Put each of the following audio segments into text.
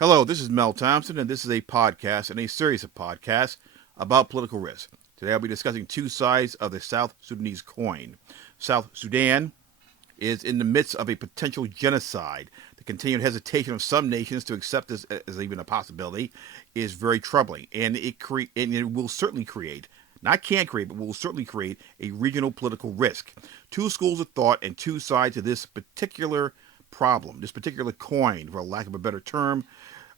Hello, this is Mel Thompson, and this is a podcast and a series of podcasts about political risk. Today I'll be discussing two sides of the South Sudanese coin. South Sudan is in the midst of a potential genocide. The continued hesitation of some nations to accept this as even a possibility is very troubling, and it will certainly create, not can create, but will certainly create a regional political risk. Two schools of thought and two sides of this particular problem, this particular coin, for lack of a better term,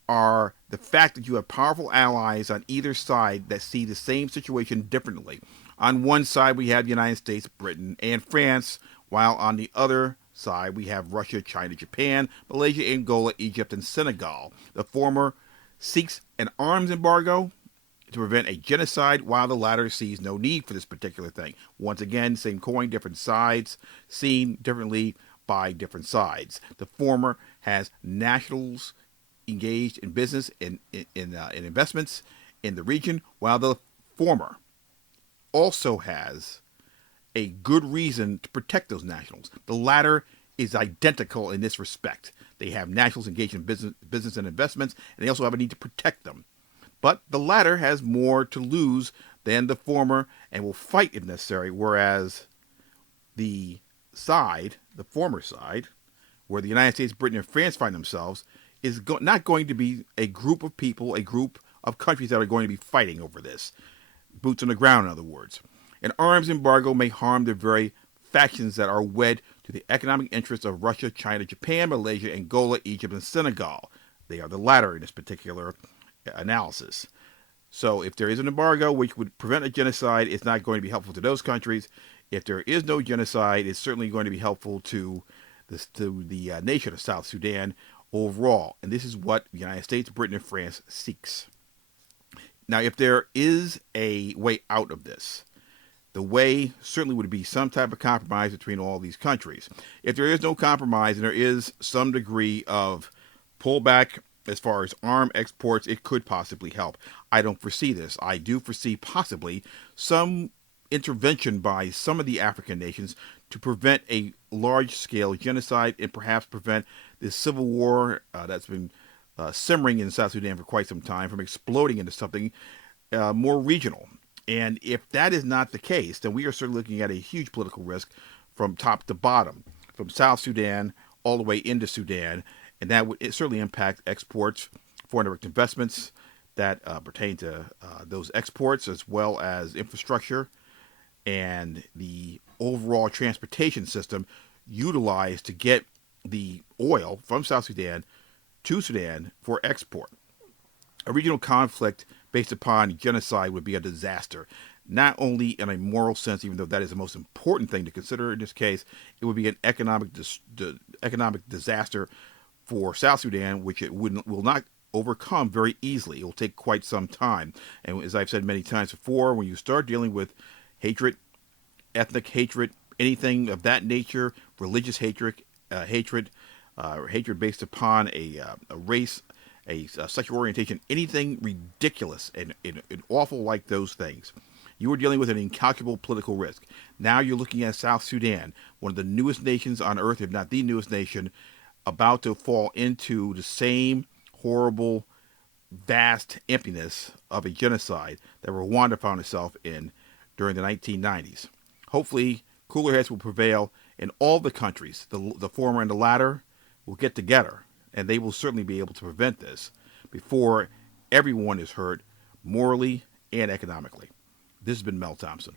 are the fact that you have powerful allies on either side that see the same situation differently. On one side, we have the United States, Britain, and France, while on the other side, we have Russia, China, Japan, Malaysia, Angola, Egypt, and Senegal. The former seeks an arms embargo to prevent a genocide, while the latter sees no need for this particular thing. Once again, same coin, different sides, seen differently by different sides. The former has nationals engaged in business in investments in the region, while the former also has a good reason to protect those nationals. The latter is identical in this respect. They have nationals engaged in business and investments, and they also have a need to protect them. But the latter has more to lose than the former and will fight if necessary, whereas the former side, where the United States, Britain, and France find themselves, is not going to be a group of people, a group of countries that are going to be fighting over this. Boots on the ground, in other words. An arms embargo may harm the very factions that are wed to the economic interests of Russia, China, Japan, Malaysia, Angola, Egypt, and Senegal. They are the latter in this particular analysis. So if there is an embargo which would prevent a genocide, it's not going to be helpful to those countries. If there is no genocide, it's certainly going to be helpful to the nation of South Sudan overall. And this is what the United States, Britain, and France seeks. Now, if there is a way out of this, the way certainly would be some type of compromise between all these countries. If there is no compromise and there is some degree of pullback as far as arm exports, it could possibly help. I don't foresee this. I do foresee possibly some intervention by some of the African nations to prevent a large-scale genocide and perhaps prevent this civil war that's been simmering in South Sudan for quite some time from exploding into something more regional. And if that is not the case, then we are certainly looking at a huge political risk from top to bottom, from South Sudan all the way into Sudan, and that would certainly impact exports, foreign direct investments that pertain to those exports, as well as infrastructure and the overall transportation system utilized to get the oil from South Sudan to Sudan for export. A regional conflict based upon genocide would be a disaster, not only in a moral sense, even though that is the most important thing to consider in this case. It would be an economic disaster for South Sudan, which it will not overcome very easily. It will take quite some time. And as I've said many times before, when you start dealing with hatred, ethnic hatred, anything of that nature, religious hatred, hatred based upon a race, a sexual orientation, anything ridiculous and awful like those things, you are dealing with an incalculable political risk. Now you're looking at South Sudan, one of the newest nations on earth, if not the newest nation, about to fall into the same horrible, vast emptiness of a genocide that Rwanda found itself in during the 1990s. Hopefully, cooler heads will prevail in all the countries. The former and the latter will get together, and they will certainly be able to prevent this before everyone is hurt morally and economically. This has been Mel Thompson.